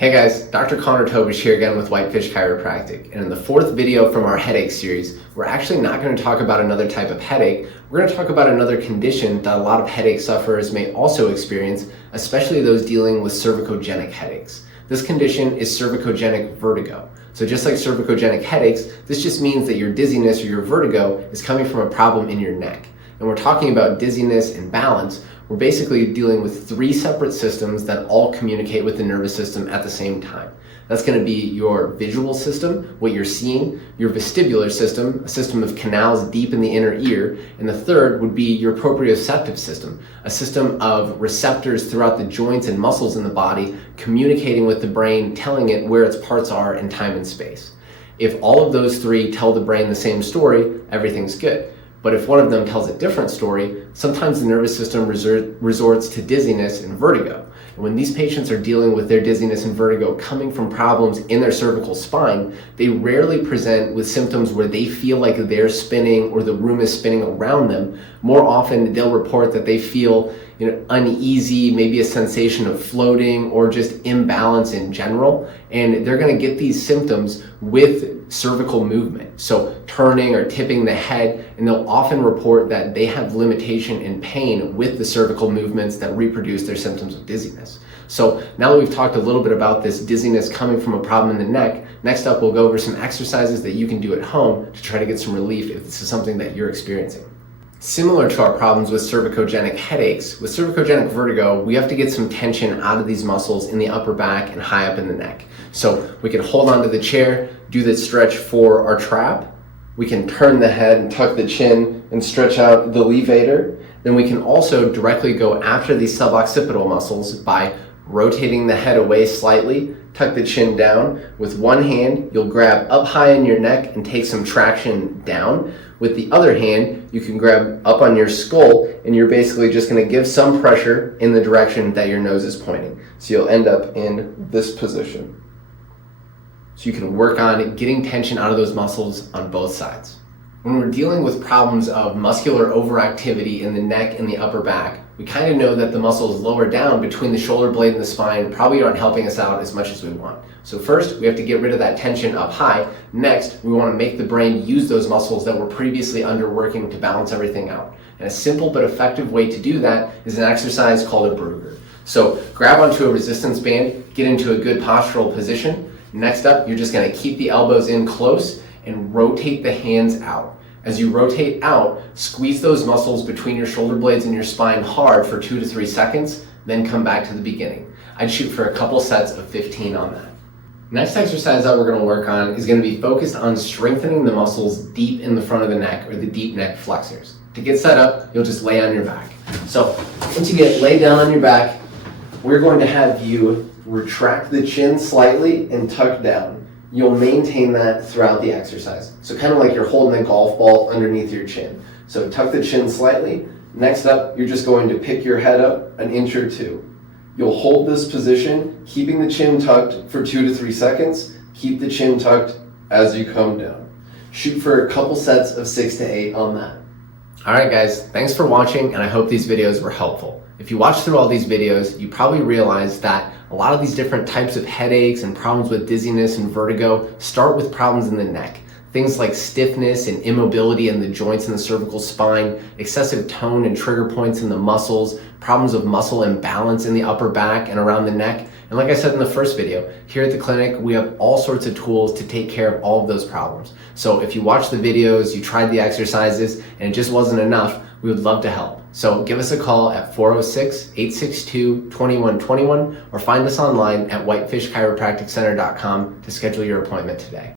Hey guys, Dr. Tobisch here again with Whitefish Chiropractic, and in the fourth video from our headache series, we're actually not going to talk about another type of headache. We're going to talk about another condition that a lot of headache sufferers may also experience, especially those dealing with cervicogenic headaches. This condition is cervicogenic vertigo. So just like cervicogenic headaches, this just means that your dizziness or your vertigo is coming from a problem in your neck. And we're talking about dizziness and balance. We're basically dealing with three separate systems that all communicate with the nervous system at the same time. That's going to be your visual system, what you're seeing, your vestibular system, a system of canals deep in the inner ear, and the third would be your proprioceptive system, a system of receptors throughout the joints and muscles in the body, communicating with the brain, telling it where its parts are in time and space. If all of those three tell the brain the same story, everything's good. But if one of them tells a different story, sometimes the nervous system resorts to dizziness and vertigo. And when these patients are dealing with their dizziness and vertigo coming from problems in their cervical spine, they rarely present with symptoms where they feel like they're spinning or the room is spinning around them. More often, they'll report that they feel uneasy, maybe a sensation of floating or just imbalance in general. And they're going to get these symptoms with cervical movement. So turning or tipping the head, and they'll often report that they have limitation and pain with the cervical movements that reproduce their symptoms of dizziness. So now that we've talked a little bit about this dizziness coming from a problem in the neck, next up we'll go over some exercises that you can do at home to try to get some relief if this is something that you're experiencing. Similar to our problems with cervicogenic headaches, with cervicogenic vertigo, we have to get some tension out of these muscles in the upper back and high up in the neck. So we can hold onto the chair, do the stretch for our trap. We can turn the head and tuck the chin and stretch out the levator. Then we can also directly go after these suboccipital muscles by rotating the head away slightly, tuck the chin down. With one hand, you'll grab up high in your neck and take some traction down. With the other hand, you can grab up on your skull and you're basically just going to give some pressure in the direction that your nose is pointing. So you'll end up in this position. So you can work on getting tension out of those muscles on both sides. When we're dealing with problems of muscular overactivity in the neck and the upper back, we kind of know that the muscles lower down between the shoulder blade and the spine probably aren't helping us out as much as we want. So first, we have to get rid of that tension up high. Next, we want to make the brain use those muscles that were previously underworking to balance everything out. And a simple but effective way to do that is an exercise called a Brugger. So grab onto a resistance band, get into a good postural position. Next up, you're just going to keep the elbows in close and rotate the hands out. As you rotate out, squeeze those muscles between your shoulder blades and your spine hard for 2 to 3 seconds, then come back to the beginning. I'd shoot for a couple sets of 15 on that. Next exercise that we're going to work on is going to be focused on strengthening the muscles deep in the front of the neck, or the deep neck flexors. To get set up, you'll just lay on your back. So once you get laid down on your back, we're going to have you retract the chin slightly and tuck down. You'll maintain that throughout the exercise. So kind of like you're holding a golf ball underneath your chin. So tuck the chin slightly. Next up, you're just going to pick your head up an inch or two. You'll hold this position, keeping the chin tucked for 2 to 3 seconds. Keep the chin tucked as you come down. Shoot for a couple sets of 6 to 8 on that. All right, guys, thanks for watching, and I hope these videos were helpful. If you watch through all these videos, you probably realize that a lot of these different types of headaches and problems with dizziness and vertigo start with problems in the neck. Things like stiffness and immobility in the joints in the cervical spine, excessive tone and trigger points in the muscles, problems of muscle imbalance in the upper back and around the neck. And like I said in the first video, here at the clinic, we have all sorts of tools to take care of all of those problems. So if you watched the videos, you tried the exercises, and it just wasn't enough, we would love to help. So give us a call at 406-862-2121 or find us online at whitefishchiropracticcenter.com to schedule your appointment today.